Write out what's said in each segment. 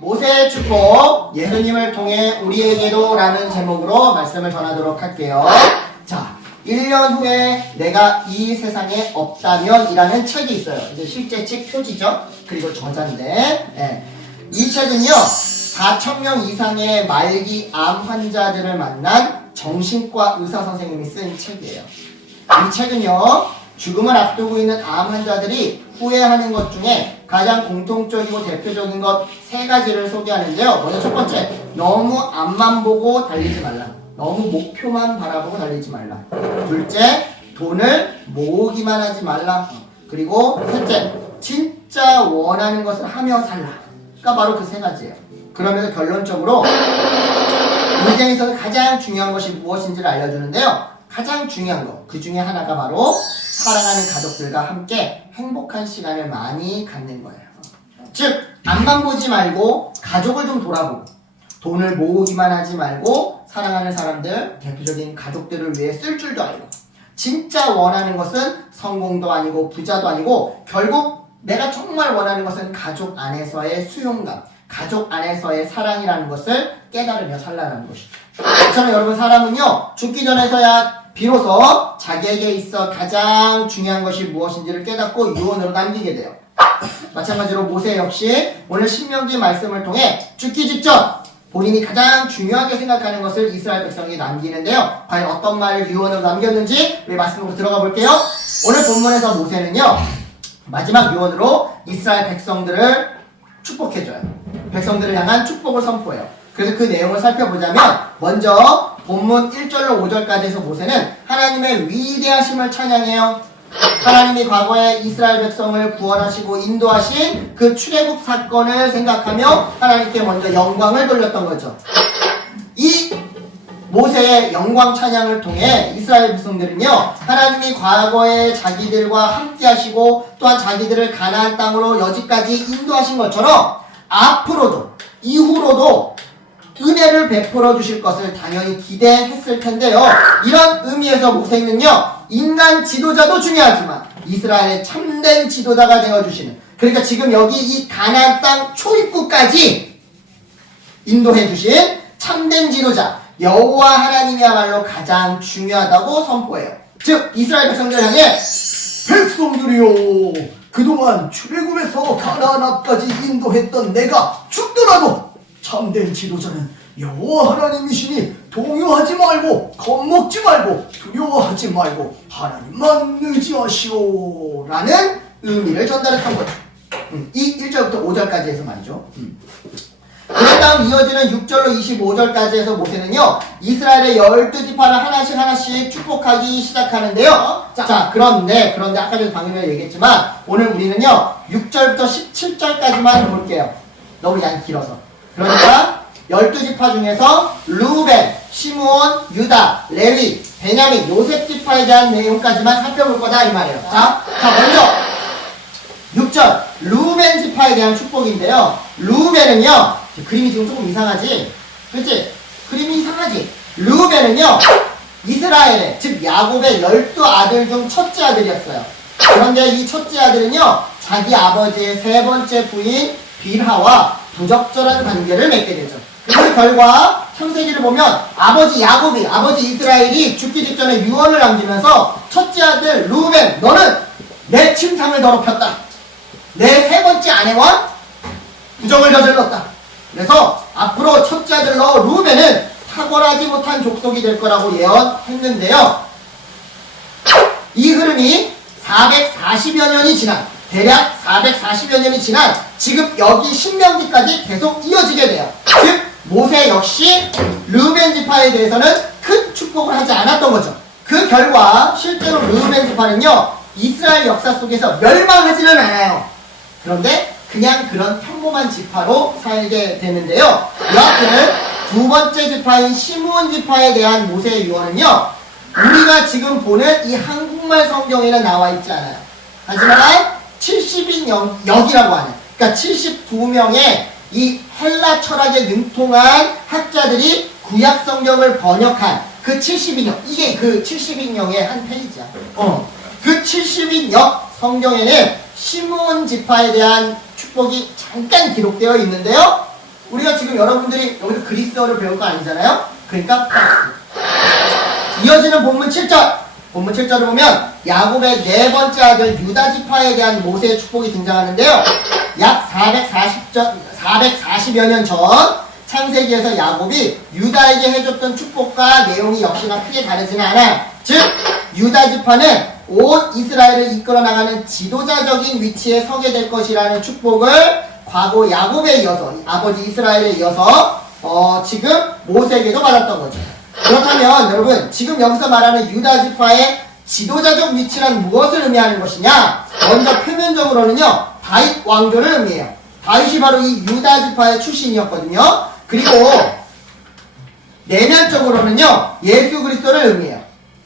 모세의 축복, 예수님을 통해 우리에게도 라는 제목으로 말씀을 전하도록 할게요. 자, 1년 후에 내가 이 세상에 없다면 이라는 책이 있어요. 이제 실제 책 표지죠. 그리고 저자인데, 이 책은요, 4,000명 이상의 말기 암 환자들을 만난 정신과 의사 선생님이 쓴 책이에요. 이 책은요, 죽음을 앞두고 있는 암 환자들이 후회하는 것 중에 가장 공통적이고 대표적인 것 3가지를 소개하는데요. 먼저 첫 번째, 너무 앞만 보고 달리지 말라. 너무 목표만 바라보고 달리지 말라. 둘째, 돈을 모으기만 하지 말라. 그리고 셋째, 진짜 원하는 것을 하며 살라.가 바로 그 3가지예요. 그러면서 결론적으로 인생에서 가장 중요한 것이 무엇인지를 알려주는데요. 가장 중요한 것, 그 중에 하나가 바로 사랑하는 가족들과 함께 행복한 시간을 많이 갖는 거예요. 즉, 앞만 보지 말고 가족을 좀 돌아보고 돈을 모으기만 하지 말고 사랑하는 사람들, 대표적인 가족들을 위해 쓸 줄도 알고 진짜 원하는 것은 성공도 아니고 부자도 아니고 결국 내가 정말 원하는 것은 가족 안에서의 수용감, 가족 안에서의 사랑이라는 것을 깨달으며 살라는 것이죠. 그렇잖아요. 여러분, 사람은요 죽기 전에서야 비로소 자기에게 있어 가장 중요한 것이 무엇인지를 깨닫고 유언으로 남기게 돼요. 마찬가지로 모세 역시 오늘 신명기 말씀을 통해 죽기 직전 본인이 가장 중요하게 생각하는 것을 이스라엘 백성에게 남기는데요. 과연 어떤 말을 유언으로 남겼는지 우리 말씀으로 들어가 볼게요. 오늘 본문에서 모세는요, 마지막 유언으로 이스라엘 백성들을 축복해줘요. 백성들을 향한 축복을 선포해요. 그래서 그 내용을 살펴보자면 먼저 본문 1절로 5절까지에서 모세는 하나님의 위대하심을 찬양해요. 하나님이 과거에 이스라엘 백성을 구원하시고 인도하신 그 출애굽 사건을 생각하며 하나님께 먼저 영광을 돌렸던 거죠. 이 모세의 영광 찬양을 통해 이스라엘 백성들은요, 하나님이 과거에 자기들과 함께 하시고 또한 자기들을 가나안 땅으로 여지까지 인도하신 것처럼 앞으로도 이후로도 은혜를 베풀어 주실 것을 당연히 기대했을 텐데요. 이런 의미에서 모세는요, 인간 지도자도 중요하지만 이스라엘의 참된 지도자가 되어주시는, 그러니까 지금 여기 이 가나안 땅 초입구까지 인도해 주신 참된 지도자 여호와 하나님이야말로 가장 중요하다고 선포해요. 즉 이스라엘 백성들 향해 백성들이요, 그동안 출애굽에서 가나안 앞까지 인도했던 내가 죽더라도 참된 지도자는 여호와 하나님이시니 동요하지 말고 겁먹지 말고 두려워하지 말고 하나님만 의지하시오 라는 의미를 전달했던 거죠. 이 1절부터 5절까지 해서 말이죠. 그 다음 이어지는 6절로 25절까지 해서 모세는요, 이스라엘의 12지파를 하나씩 축복하기 시작하는데요. 자, 그런데 아까 전에 방금 얘기했지만 오늘 우리는요 6절부터 17절까지만 볼게요. 너무 양이 길어서. 그러니까 12지파 중에서 루벤, 시므온, 유다, 레위, 베냐민, 요셉 지파에 대한 내용까지만 살펴볼 거다 이 말이에요. 자 먼저 6절 루벤 지파에 대한 축복인데요. 루벤은요, 그림이 지금 조금 이상하지? 그렇지? 그림이 이상하지? 루벤은요, 이스라엘의, 즉 야곱의 12아들 중 첫째 아들이었어요. 그런데 이 첫째 아들은요, 자기 아버지의 3번째 부인 빌하와 부적절한 관계를 맺게 되죠. 그 결과 창세기를 보면 아버지 야곱이, 아버지 이스라엘이 죽기 직전에 유언을 남기면서 첫째 아들 루벤, 너는 내 침상을 더럽혔다. 내 3번째 아내와 부정을 저질렀다. 그래서 앞으로 첫째 아들 너 루벤은 탁월하지 못한 족속이 될 거라고 예언했는데요. 이 흐름이 440여 년이 지난, 대략 440여 년이 지난 지금 여기 신명기까지 계속 이어지게 돼요. 즉 모세 역시 르벤 지파에 대해서는 큰 축복을 하지 않았던 거죠. 그 결과 실제로 르벤 지파는요, 이스라엘 역사 속에서 멸망하지는 않아요. 그런데 그냥 그런 평범한 지파로 살게 되는데요. 여하튼 두 번째 지파인 시므온 지파에 대한 모세의 유언은요, 우리가 지금 보는 이 한국말 성경에는 나와 있지 않아요. 하지만 70인 역이라고 하는, 그러니까 72명의 이 헬라 철학에 능통한 학자들이 구약 성경을 번역한 그 70인역, 이게 그 70인역의 한 페이지야. 그 70인역 성경에는 시므온 지파에 대한 축복이 잠깐 기록되어 있는데요. 우리가 지금 여러분들이 여기서 그리스어를 배울 거 아니잖아요? 그러니까 이어지는 본문 7절. 본문 7절을 보면 야곱의 네 번째 아들 유다 지파에 대한 모세의 축복이 등장하는데요. 약 440여 년 전 창세기에서 야곱이 유다에게 해줬던 축복과 내용이 역시나 크게 다르지는 않아요. 즉 유다 지파는 온 이스라엘을 이끌어 나가는 지도자적인 위치에 서게 될 것이라는 축복을 과거 야곱에 이어서 아버지 이스라엘에 이어서 지금 모세에게도 받았던 거죠. 그렇다면 여러분 지금 여기서 말하는 유다 지파의 지도자적 위치란 무엇을 의미하는 것이냐? 먼저 표면적으로는요 다윗 왕조를 의미해요. 다윗이 바로 이 유다 지파의 출신이었거든요. 그리고 내면적으로는요 예수 그리스도를 의미해요.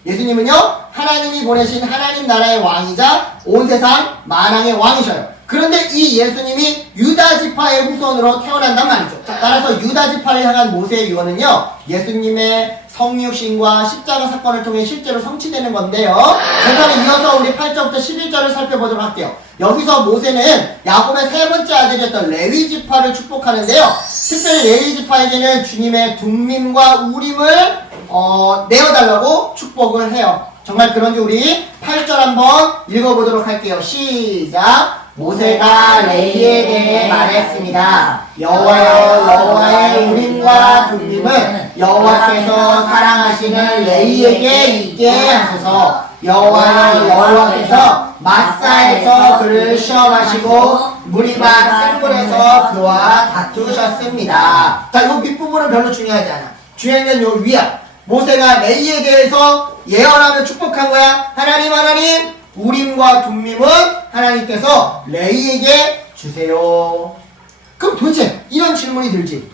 예수님은요 하나님이 보내신 하나님 나라의 왕이자 온 세상 만왕의 왕이셔요. 그런데 이 예수님이 유다 지파의 후손으로 태어난단 말이죠. 자, 따라서 유다 지파를 향한 모세의 유언은요 예수님의 성육신과 십자가 사건을 통해 실제로 성취되는 건데요. 그렇다면 이어서 우리 8절부터 11절을 살펴보도록 할게요. 여기서 모세는 야곱의 세 번째 아들이었던 레위 지파를 축복하는데요. 특별히 레위 지파에게는 주님의 둠밈과 우림을 내어달라고 축복을 해요. 정말 그런지 우리 8절 한번 읽어보도록 할게요. 시작! 모세가 레위에 대해 말했습니다. 여호와여, 여호와의 우림과 둠밈은 여호와께서 사랑하시는 레위에게 있게 하소서. 여호와여, 여호와께서 마사에서 그를 시험하시고 무리바 생굴에서 그와 다투셨습니다. 자, 이 뒷부분은 별로 중요하지 않아. 중요한 건 요 위야. 모세가 레위에 대해서 예언하며 축복한 거야. 하나님 우림과 둠밈은 하나님께서 레위에게 주세요. 그럼 도대체 이런 질문이 들지.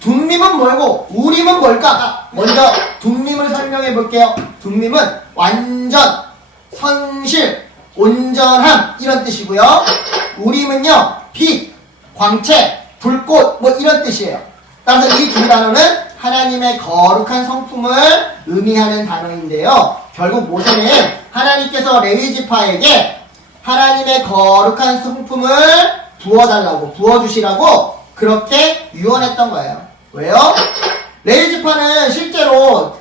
둠밈은 뭐고 우림은 뭘까? 먼저 둠밈을 설명해 볼게요. 둠밈은 완전, 선실, 온전함 이런 뜻이고요. 우림은요 빛, 광채, 불꽃 뭐 이런 뜻이에요. 따라서 이 두 단어는 하나님의 거룩한 성품을 의미하는 단어인데요. 결국 모세는 하나님께서 레위 지파에게 하나님의 거룩한 성품을 부어달라고, 부어주시라고 그렇게 유언했던 거예요. 왜요? 레위 지파는 실제로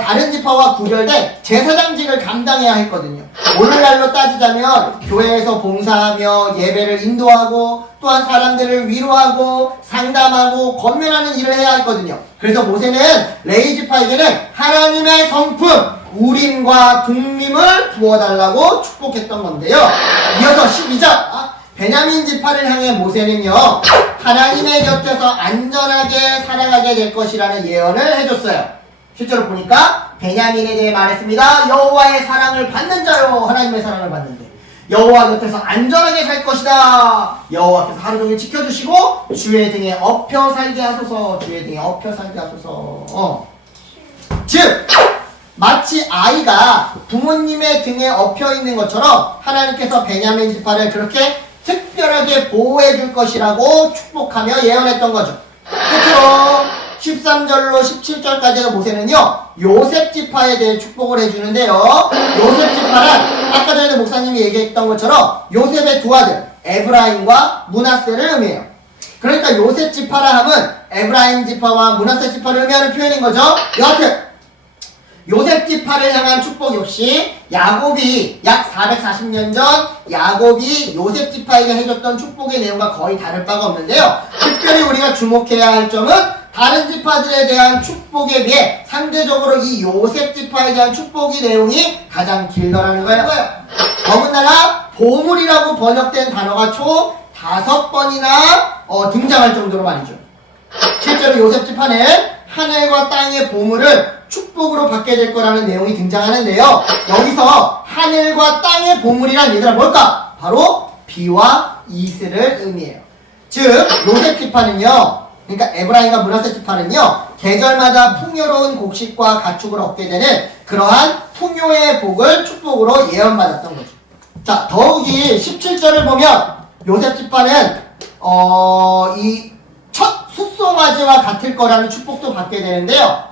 다른 지파와 구별된 제사장직을 감당해야 했거든요. 오늘날로 따지자면 교회에서 봉사하며 예배를 인도하고 또한 사람들을 위로하고 상담하고 권면하는 일을 해야 했거든요. 그래서 모세는 레위 지파에게는 하나님의 성품 우림과 둠밈을 부어달라고 축복했던 건데요. 이어서 12절 베냐민 지파를 향해 모세는요 하나님의 곁에서 안전하게 살아가게 될 것이라는 예언을 해줬어요. 실제로 보니까 베냐민에 대해 말했습니다. 여호와의 사랑을 받는 자요. 하나님의 사랑을 받는데 여호와 곁에서 안전하게 살 것이다. 여호와께서 하루 종일 지켜주시고 주의 등에 엎여 살게 하소서. 주의 등에 엎여 살게 하소서. 즉 마치 아이가 부모님의 등에 엎여 있는 것처럼 하나님께서 베냐민 지파를 그렇게 특별하게 보호해 줄 것이라고 축복하며 예언했던 거죠. 끝으로 13절로 17절까지의 모세는요 요셉 지파에 대해 축복을 해주는데요. 요셉 지파란 아까 전에 목사님이 얘기했던 것처럼 요셉의 두 아들 에브라임과 므낫세를 의미해요. 그러니까 요셉 지파라 함은 에브라임 지파와 므낫세 지파를 의미하는 표현인 거죠. 여하튼 요셉 지파를 향한 축복 역시 야곱이 약 440년 전 야곱이 요셉 지파에게 해줬던 축복의 내용과 거의 다를 바가 없는데요. 특별히 우리가 주목해야 할 점은 다른 지파들에 대한 축복에 비해 상대적으로 이 요셉 지파에 대한 축복의 내용이 가장 길더라는 거예요. 더군다나 보물이라고 번역된 단어가 총 5번이나 등장할 정도로 말이죠. 실제로 요셉 지파는 하늘과 땅의 보물을 축복으로 받게 될 거라는 내용이 등장하는데요. 여기서 하늘과 땅의 보물이란 얘들아 뭘까? 바로 비와 이슬을 의미해요. 즉 요셉 지파는요 그러니까 에브라임과 므낫세 지파는요 계절마다 풍요로운 곡식과 가축을 얻게 되는 그러한 풍요의 복을 축복으로 예언받았던 거죠. 자 더욱이 17절을 보면 요셉 지파는 이 첫 숫송아지와 같을 거라는 축복도 받게 되는데요.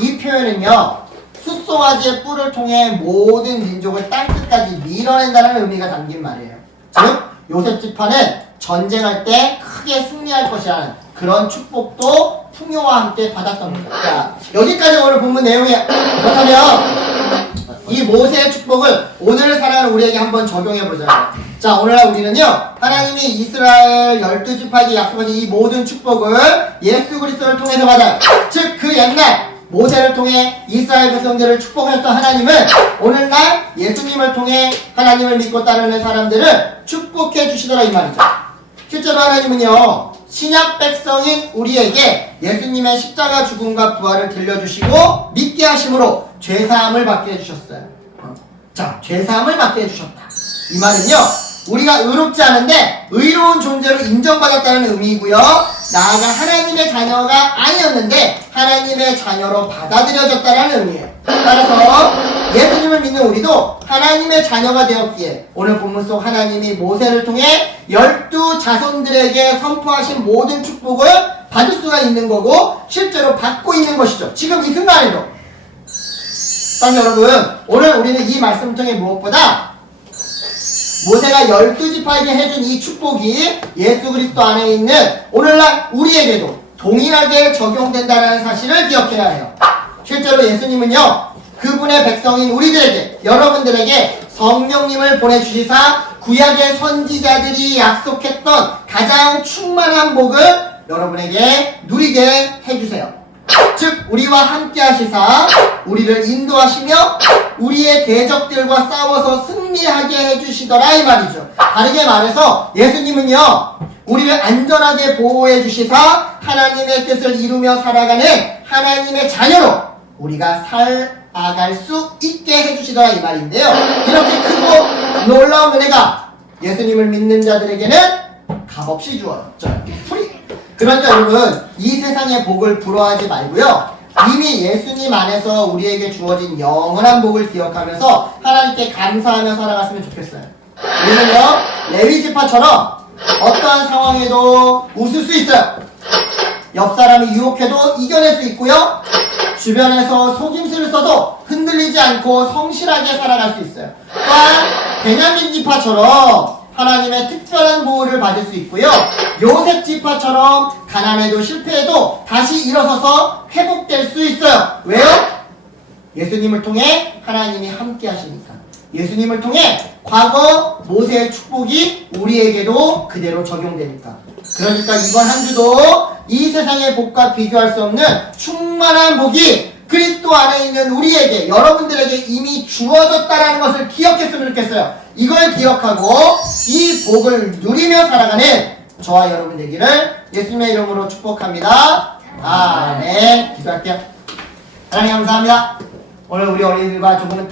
이 표현은요 숫송아지의 뿔을 통해 모든 민족을 땅끝까지 밀어낸다는 의미가 담긴 말이에요. 즉 요셉 지파는 전쟁할 때 큰 크게 승리할 것이라는 그런 축복도 풍요와 함께 받았던 겁니다. 자, 여기까지 오늘 본문 내용이에요. 그렇다면 이 모세의 축복을 오늘 살아가는 우리에게 한번 적용해보자. 자, 오늘날 우리는요, 하나님이 이스라엘 12지파에게 약속하신 이 모든 축복을 예수 그리스도를 통해서 받아요. 즉, 그 옛날 모세를 통해 이스라엘 백성들을 축복하셨던 하나님은 오늘날 예수님을 통해 하나님을 믿고 따르는 사람들을 축복해 주시더라 이 말이죠. 실제로 하나님은요, 신약 백성인 우리에게 예수님의 십자가 죽음과 부활을 들려주시고 믿게 하심으로 죄사함을 받게 해주셨어요. 자, 죄사함을 받게 해주셨다. 이 말은요, 우리가 의롭지 않은데 의로운 존재로 인정받았다는 의미이고요, 나아가 하나님의 자녀가 아니었는데 하나님의 자녀로 받아들여졌다는 의미예요. 따라서 예수님을 믿는 우리도 하나님의 자녀가 되었기에 오늘 본문 속 하나님이 모세를 통해 12 자손들에게 선포하신 모든 축복을 받을 수가 있는 거고 실제로 받고 있는 것이죠. 지금 이 순간에도. 여러분, 오늘 우리는 이 말씀을 통해 무엇보다 모세가 12지파에게 해준 이 축복이 예수 그리스도 안에 있는 오늘날 우리에게도 동일하게 적용된다는 사실을 기억해야 해요. 실제로 예수님은요, 그분의 백성인 우리들에게, 여러분들에게 성령님을 보내주시사 구약의 선지자들이 약속했던 가장 충만한 복을 여러분에게 누리게 해주세요. 즉, 우리와 함께 하시사 우리를 인도하시며 우리의 대적들과 싸워서 승리하게 해주시더라 이 말이죠. 다르게 말해서 예수님은요, 우리를 안전하게 보호해 주시사 하나님의 뜻을 이루며 살아가는 하나님의 자녀로 우리가 살아갈 수 있게 해주시더라 이 말인데요, 이렇게 크고 놀라운 은혜가 예수님을 믿는 자들에게는 값없이 주어졌죠. 그러니까 여러분, 이 세상의 복을 부러워하지 말고요, 이미 예수님 안에서 우리에게 주어진 영원한 복을 기억하면서 하나님께 감사하며 살아갔으면 좋겠어요. 우리는요, 레위지파처럼 어떠한 상황에도 웃을 수 있어요. 옆 사람이 유혹해도 이겨낼 수 있고요, 주변에서 속임수를 써도 흔들리지 않고 성실하게 살아갈 수 있어요. 또한 베냐민 지파처럼 하나님의 특별한 보호를 받을 수 있고요, 요셉 지파처럼 가난해도 실패해도 다시 일어서서 회복될 수 있어요. 왜요? 예수님을 통해 하나님이 함께 하시니까. 예수님을 통해 과거 모세의 축복이 우리에게도 그대로 적용되니까. 그러니까 이번 한 주도 이 세상의 복과 비교할 수 없는 충만한 복이 그리스도 안에 있는 우리에게, 여러분들에게 이미 주어졌다라는 것을 기억했으면 좋겠어요. 이걸 기억하고 이 복을 누리며 살아가는 저와 여러분 되기를 예수님의 이름으로 축복합니다. 아멘. 기도할게요. 하나님 감사합니다. 오늘 우리 어린이들과 조금은